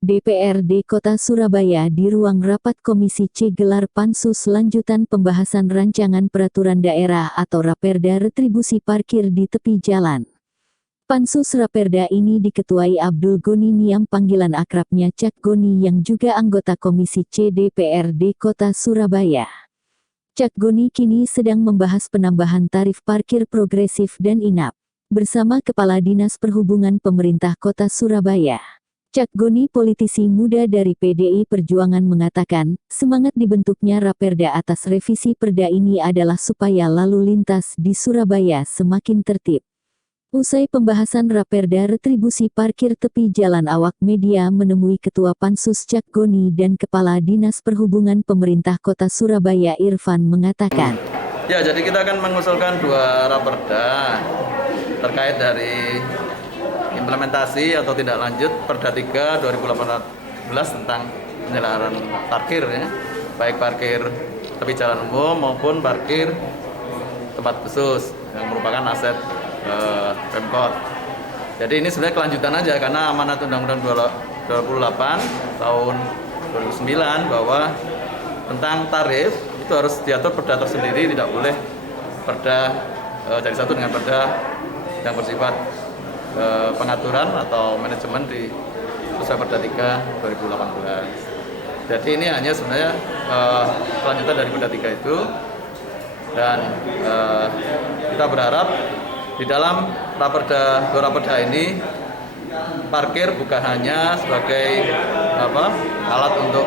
DPRD Kota Surabaya di ruang rapat Komisi C gelar Pansus lanjutan pembahasan rancangan peraturan daerah atau Raperda retribusi parkir di tepi jalan. Pansus Raperda ini diketuai Abdul Goni Niam panggilan akrabnya Cak Goni yang juga anggota Komisi C DPRD Kota Surabaya. Cak Goni kini sedang membahas penambahan tarif parkir progresif dan inap bersama Kepala Dinas Perhubungan Pemerintah Kota Surabaya. Cak Goni, politisi muda dari PDI Perjuangan, mengatakan, semangat dibentuknya Raperda atas revisi Perda ini adalah supaya lalu lintas di Surabaya semakin tertib. Usai pembahasan Raperda retribusi parkir tepi jalan, awak media menemui Ketua Pansus Cak Goni dan Kepala Dinas Perhubungan Pemerintah Kota Surabaya Irfan mengatakan. Ya, jadi kita akan mengusulkan dua Raperda terkait dari implementasi atau tindak lanjut Perda 3 2018 tentang penyelenggaraan parkir ya, baik parkir tepi jalan umum maupun parkir tempat khusus yang merupakan aset Pemkot. Jadi ini sebenarnya kelanjutan aja karena amanat Undang-Undang 28 tahun 2009 bahwa tentang tarif itu harus diatur perda tersendiri, tidak boleh perda jadi satu dengan perda yang bersifat pengaturan atau manajemen di Pusat Perda 3 2018. Jadi ini hanya sebenarnya kelanjutan dari Perda 3 itu, dan kita berharap di dalam Raperda ini parkir bukan hanya sebagai alat untuk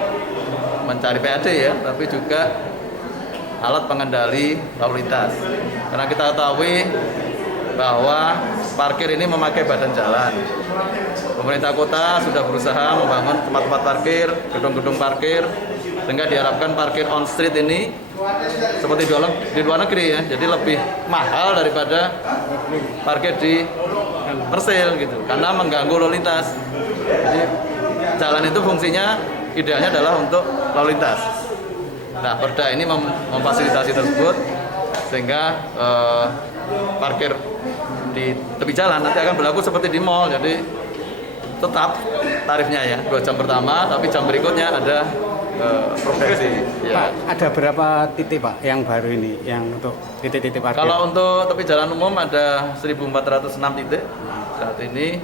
mencari PAD ya, tapi juga alat pengendali lalu lintas. Karena kita ketahui bahwa parkir ini memakai badan jalan. Pemerintah kota sudah berusaha membangun tempat-tempat parkir, gedung-gedung parkir, sehingga diharapkan parkir on street ini seperti di luar negeri ya, jadi lebih mahal daripada parkir di persil gitu, karena mengganggu lalu lintas. Jadi jalan itu fungsinya idealnya adalah untuk lalu lintas. Nah, Perda ini memfasilitasi tersebut sehingga parkir di tepi jalan nanti akan berlaku seperti di mall, jadi tetap tarifnya ya 2 jam pertama, tapi jam berikutnya ada progresi. Ya. Pak, ada berapa titik Pak yang baru ini, yang untuk titik-titik parkir? Kalau untuk tepi jalan umum ada 1.406 titik saat ini,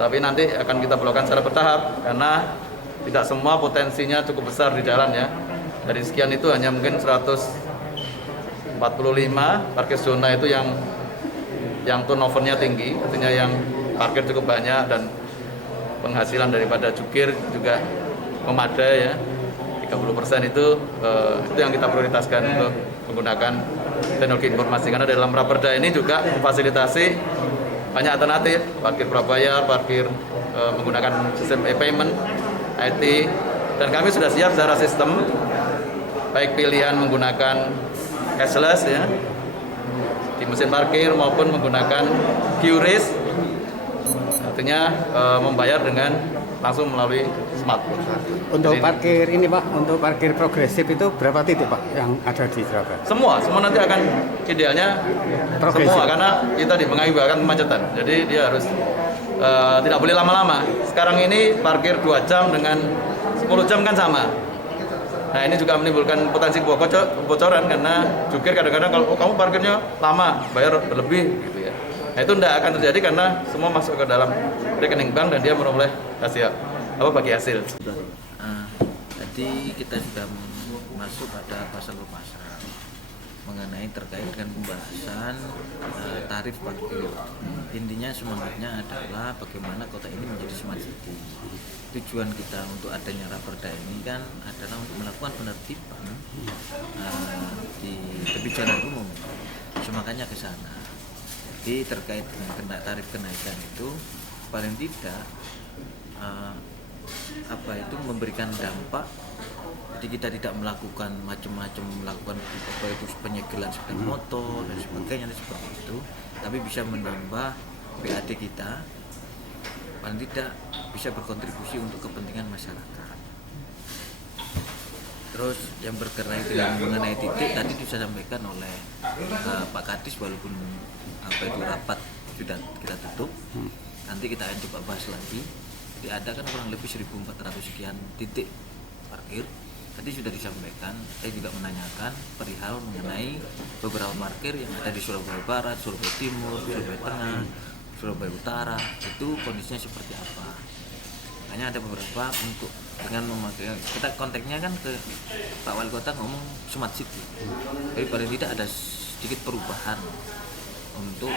tapi nanti akan kita blokkan secara bertahap karena tidak semua potensinya cukup besar di jalan ya. Dari sekian itu hanya mungkin 145 parkir zona itu yang turnovernya tinggi, artinya yang parkir cukup banyak dan penghasilan daripada jukir juga memadai ya, 30% itu yang kita prioritaskan untuk menggunakan teknologi informasi, karena dalam Raperda ini juga memfasilitasi banyak alternatif, parkir prabayar, parkir menggunakan sistem e-payment, IT, dan kami sudah siap secara sistem, baik pilihan menggunakan cashless ya di mesin parkir maupun menggunakan QRIS, artinya membayar dengan langsung melalui smartphone. Untuk parkir ini Pak, untuk parkir progresif itu berapa titik Pak yang ada di Surabaya? Semua nanti akan idealnya progresif. Semua, karena kita mengakibatkan kemacetan. Jadi dia harus tidak boleh lama-lama. Sekarang ini parkir 2 jam dengan 10 jam kan sama. Nah, ini juga menimbulkan potensi kebocoran karena jukir kadang-kadang kalau kamu parkirnya lama, bayar berlebih gitu ya. Nah, itu tidak akan terjadi karena semua masuk ke dalam rekening bank dan dia memperoleh bagi hasil. Jadi kita sudah masuk pada pasal per pasal mengenai terkait dengan pembahasan tarif parkir. Intinya semangatnya adalah bagaimana kota ini menjadi smart city. Tujuan kita untuk adanya Raperda ini kan adalah untuk melakukan penertiban di tepi jalan umum. Semangatnya ke sana. Jadi terkait dengan tarif kenaikan itu paling tidak memberikan dampak. Jadi kita tidak melakukan macam-macam, melakukan penyegelan sepeda motor dan sebagainya seperti itu, tapi bisa menambah PAD kita, paling tidak bisa berkontribusi untuk kepentingan masyarakat. Terus yang berkenaan dengan mengenai titik tadi disampaikan oleh Pak Kadis, walaupun rapat sudah kita tutup, nanti kita akan coba bahas lagi Jadi ada kan kurang lebih 1.400 sekian titik parkir. Tadi sudah disampaikan, saya juga menanyakan perihal mengenai beberapa parkir yang ada di Surabaya Barat, Surabaya Timur, Surabaya Tengah, Surabaya Utara, itu kondisinya seperti apa. Hanya ada beberapa untuk dengan memakai, kita konteksnya kan ke Pak Wali Kota ngomong smart city. Jadi paling tidak ada sedikit perubahan untuk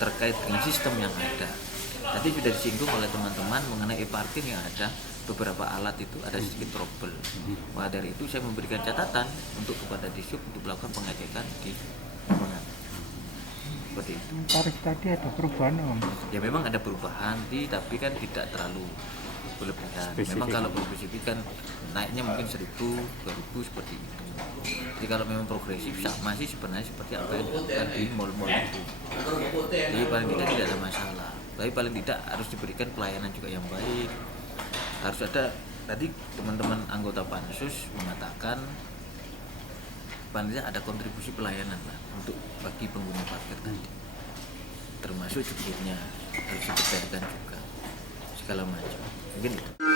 terkait dengan sistem yang ada. Tadi sudah disinggung oleh teman-teman mengenai e-parking yang ada, beberapa alat itu ada sedikit trouble. Maka dari itu saya memberikan catatan untuk kepada Dishub untuk melakukan pengecekan di lapangan. Seperti itu. Tarif tadi ada perubahan Om? Ya memang ada perubahan, tapi kan tidak terlalu berlebihan. Memang kalau progresif kan naiknya mungkin 1.000, 2.000 seperti itu. Jadi kalau memang progresif sama sih sebenarnya seperti apa yang dilakukan di mal-mal itu. Jadi paling tidak ada masalah. Tapi paling tidak harus diberikan pelayanan juga yang baik. Harus ada, tadi teman-teman anggota Pansus mengatakan paling tidak ada kontribusi pelayanan lah untuk bagi pengguna parkir tadi. Termasuk jukirnya harus diperbaikkan juga segala macam. Mungkin itu.